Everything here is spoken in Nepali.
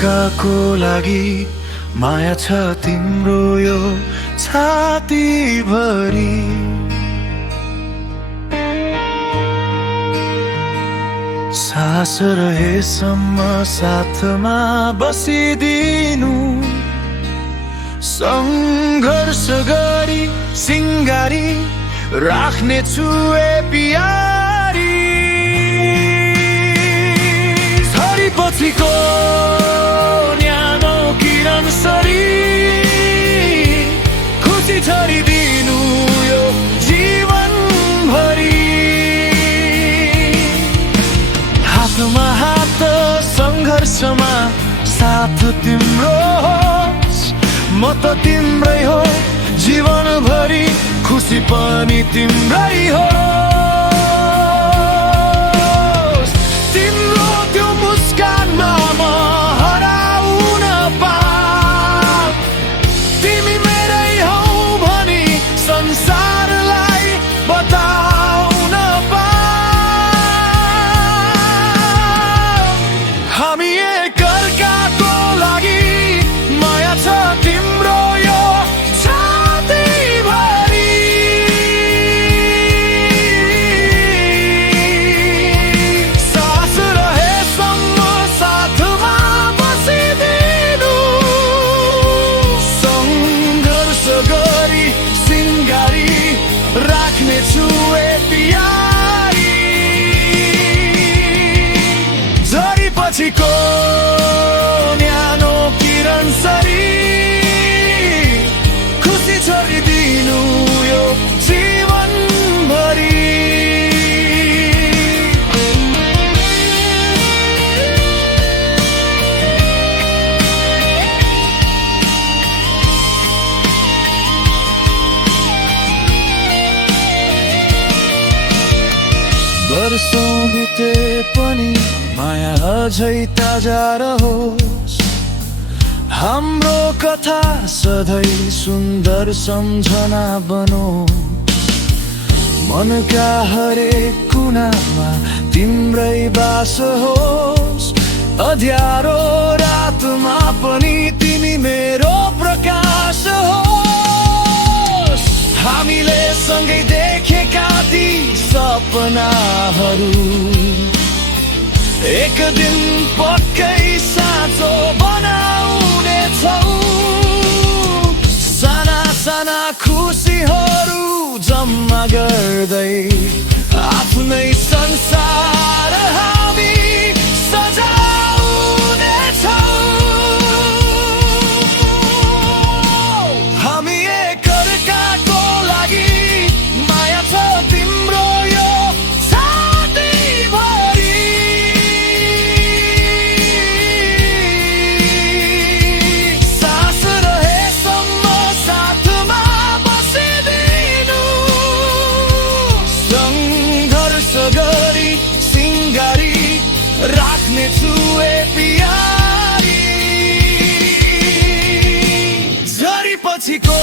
अर्काको लागि माया छ तिम्रो यो छातीभरि। सास रहेसम्म साथमा बसिदिनु, सङ्घर्ष गरी सिङ्गारी राख्नेछु ए प्यारी। झरीपछिको न्यानो किरण सरी खुसी छरिदिनु यो जीवनभरि। हातमा हात सङ्घर्षमा साथ तिम्रो होस्, म त तिम्रै हो जीवनभरि, खुसी पनि तिम्रै होस्। तिम्रो त्यो मुस्कानमा म हराउन पाऊँ, तिमी मेरै हौ भनी संसारलाई बताउन पाऊँ। हामी एकअर्काको लागि माया छ तिम्रो यो छातीभरि। सास रहेसम्म साथमा बसिदिनु, सङ्घर्ष गरी सिङ्गारी राख्नेछु ए प्यारी। झरीपछिको न्यानो किरण सरी खुसी छरिदिनु यो जीवनभरि। वर्षौं बिते पनि माया अझै ताजा रहोस्, हाम्रो कथा सधैँ सुन्दर सम्झना बनोस्। मनका हरेक कुनामा तिम्रै बास होस्, अँध्यारो रातमा पनि तिमी मेरो प्रकाश होस्। हामीले सँगै देखेका ती सपनाहरू एक दिन पक्कै साँचो बनाउनेछौ। साना साना खुसीहरू जम्मा गर्दै आफ्नै संसार हामी सजाउनेछौ। हामी एकअर्काको लागि माया छ तिम्रो यो छातीभरि। सास रहेसम्म साथमा बसिदिनु, सङ्घर्ष गरी सिङ्गारी राख्नेछु ए प्यारी। झरीपछिको